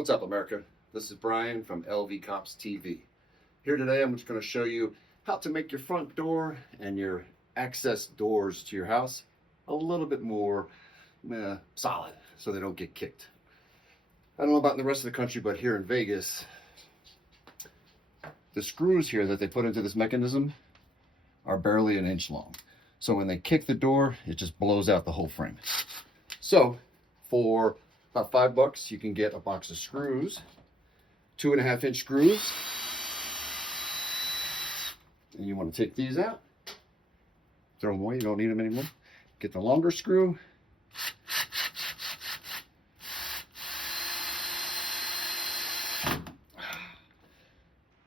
What's up, America? This is Bryon from LV Cops TV. Here today, I'm just going to show you how to make your front door and your access doors to your house a little bit more solid so they don't get kicked. I don't know about in the rest of the country, but here in Vegas, the screws here that they put into this mechanism are barely an inch long. So when they kick the door, it just blows out the whole frame. So for about $5, you can get a box of screws, 2.5-inch screws. And you want to take these out, throw them away, you don't need them anymore. Get the longer screw.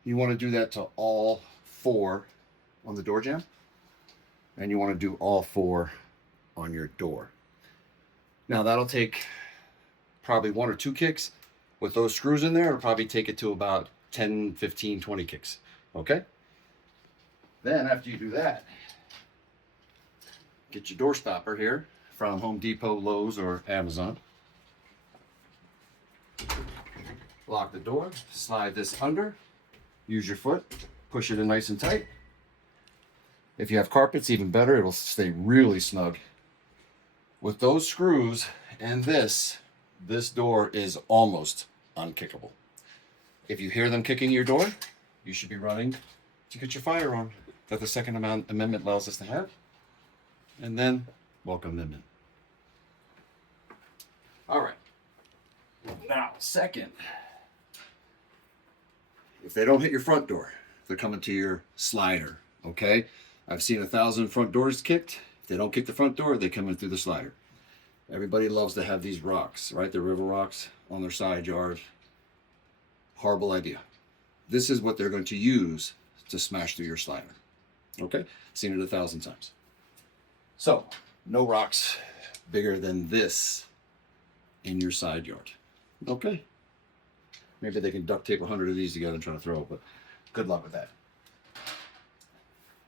You want to do that to all 4 on the door jamb, and you want to do all 4 on your door. Now that'll take probably 1 or 2 kicks. With those screws in there, it'll probably take it to about 10, 15, 20 kicks. Okay? Then after you do that, get your door stopper here from Home Depot, Lowe's, or Amazon. Lock the door, slide this under, use your foot, push it in nice and tight. If you have carpets, even better, it'll stay really snug. With those screws and this door is almost unkickable. If you hear them kicking your door, you should be running to get your firearm that the Second Amendment allows us to have, and then welcome them in. All right. Now, second, if they don't hit your front door, they're coming to your slider, okay? I've seen 1,000 front doors kicked. If they don't kick the front door, they come in through the slider. Everybody loves to have these rocks, right? The river rocks on their side yard. Horrible idea. This is what they're going to use to smash through your slider. Okay? Seen it 1,000 times. So, no rocks bigger than this in your side yard. Okay? Maybe they can duct tape 100 of these together and try to throw it, but good luck with that.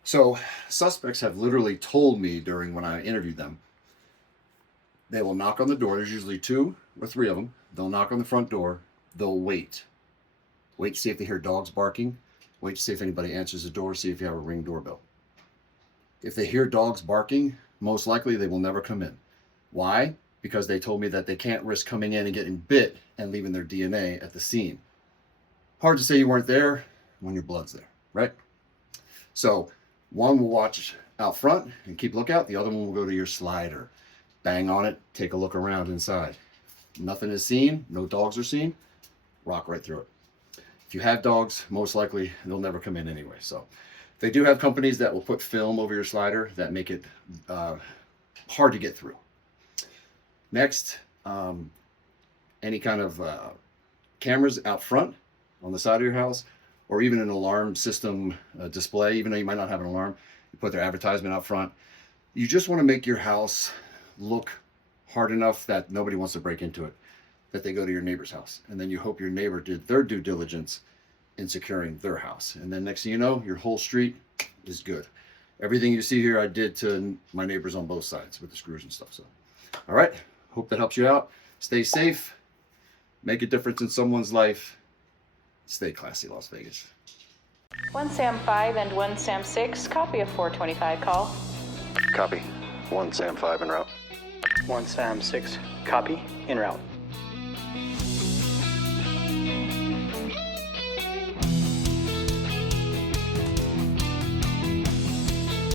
So, suspects have literally told me when I interviewed them, they will knock on the door. There's usually 2 or 3 of them. They'll knock on the front door. They'll wait. Wait to see if they hear dogs barking. Wait to see if anybody answers the door. See if you have a Ring doorbell. If they hear dogs barking, most likely they will never come in. Why? Because they told me that they can't risk coming in and getting bit and leaving their DNA at the scene. Hard to say you weren't there when your blood's there, right? So one will watch out front and keep lookout. The other one will go to your slider. Bang on it, take a look around inside. Nothing is seen, no dogs are seen, rock right through it. If you have dogs, most likely they'll never come in anyway. So they do have companies that will put film over your slider that make it hard to get through. Next, any kind of cameras out front on the side of your house, or even an alarm system display, even though you might not have an alarm, you put their advertisement out front. You just want to make your house look hard enough that nobody wants to break into it, that they go to your neighbor's house. And then you hope your neighbor did their due diligence in securing their house. And then next thing you know, your whole street is good. Everything you see here, I did to my neighbors on both sides with the screws and stuff. So, all right, hope that helps you out. Stay safe, make a difference in someone's life. Stay classy, Las Vegas. 1 Sam 5 and 1 Sam 6, copy of 425 call. Copy. 1 Sam 5 en route. 1 Sam 6, copy, en route.